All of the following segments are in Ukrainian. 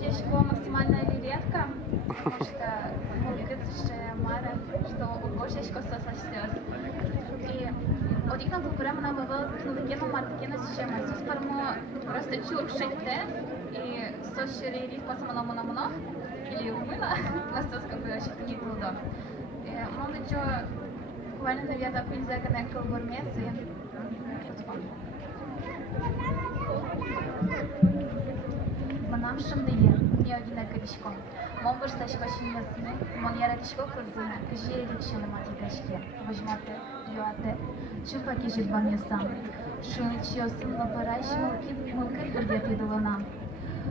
Жечко максимально редко, потому что двигаться мара, что у кошечка сосастес. И одикна проблема на вывел, ну такие на маркетинг система. Сос пармо просто чур шейте и сос шериф пасмано мономоно или умыла, на сос как бы очень не трудно. Мама что, буквально наверное пицца коннектор гурмесы. Манам шымдые, не одина кадишко. Мон башташко шинясны, мон яратишко кырзына, кыжи эрикшелы матикашке, вожматы, юаты, чупаки жидбан ясам. Шыны чиосын лапараш, мылкы бірге педалана.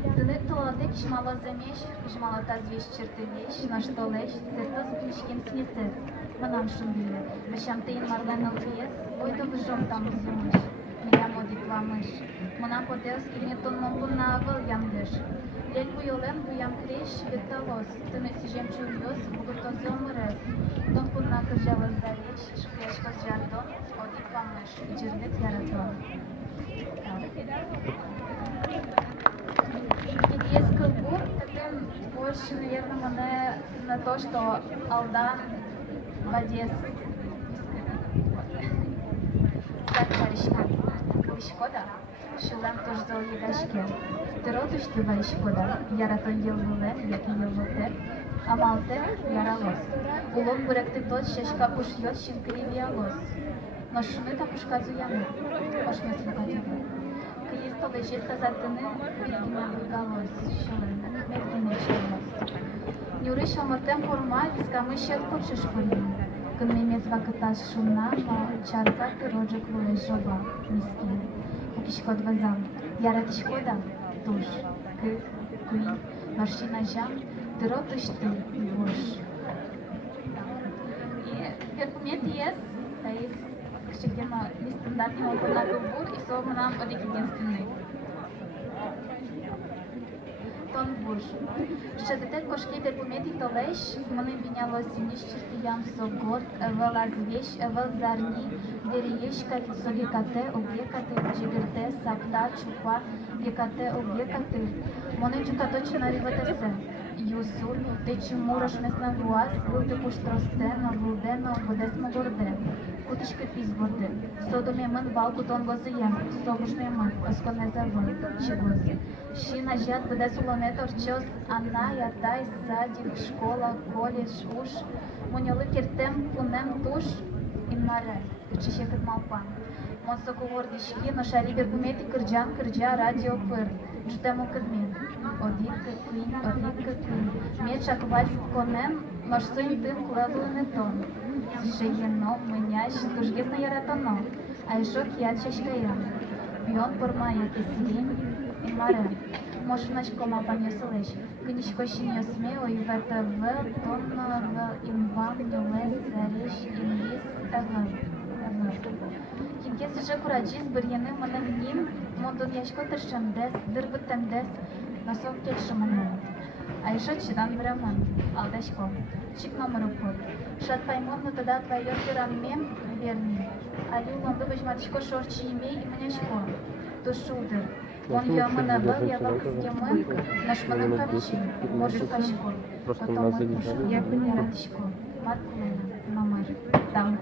Дыны толады кишмала замеш, кишмала тазвеш черты веш, на что леш, церта зуплишкен снесес. Манам шымдые, мешам тейн марлен алкиес, ойда выжом там зимыш. Меня модит ламыш. Мона поделски не тон мопун на авал ямдеш. Лель буйолен буям креш веталос. Ты не сижем чуйос, бугурто зомрес. Тон пун на кыржава завеч, шкеш козжардон, одит ламыш, джердет яратон. Есть кылбур, таким больше, наверное, мне на то, что Алдан в Одессе. Так, Харишка. Шкода, шулем тож за олігашки. Ти родиш тебе шкода, яра то єлвулен, як і єлвоте, а малте яра лос. Улом буректи тот, щешка пушйот, щінкрі віалос. Ношуни та пушказу ями, ошми слухатіви. Киїсто лежить казатини, вільгіна вигалос, шулен, мельгіни чилос. Нюриш амортем форма, візками ще хочеш полін. Кынныме звакыташ шумна, но чарка пирожек вулеш жоба, мискин. Укишкот вазам, яратишкода, туш, кый, маршина жам, тыротыш ты, буш. И документ есть, то есть, кшегдема нестандартный опыт на кубур, и сома нам один единственный. Тон буш. Ще дете кошки документи толеш, мене біняло сінішчити ям согорт, евел азвеш, евел зарні, дерієшка, согікате, об'єкати, джигерте, сапта, чупа, єкате, об'єкати. Мене чукаточі наріватесе. Юсуль, ти чому рошмесна гуас, вилти пуштростено, вулдено, водесмо горде. Кутишки пізборде. Содомі мен валку тонгозиєм, собушний мен, осконе завой, чигози. Ші на жят буде солоне торчос, ана, ятай, садик, школа, коледж, уш. Моньоли кіртем, пунем, туш, і маре, кчище китмалпан. Монсоку гордішки, но шарі документи кирджан, кирджа, радіо, пир. Ждемо кидмін. Одітка, клін. Мечак вальс конен, нож син тим клевою не тон. Жиєно, меняш, туж єсна яратоно. А ішок я чешкая. Бьон пормає кисілін і маре. Мошнашко мапан йоселеш. Книжко шиньо смео і ВТВ, тонно в імвам, нюлес, заріш, інвіз, евер. Кінкес уже кураджіз, бір'яни мене гнім, мондон яшко тершем дес, дирбитем дес, носок кельшо мене. А еще читан времен, алдашко, чик номер упор. Шат паймон, но тогда твоё пирамем верни. А люлон дубыш матишко шорчи имей и менешко. То шудер. Он ямана был, я вак с ямен, наш манам капчи, может кашко. Потом я бы не радишко. Марку номер, там.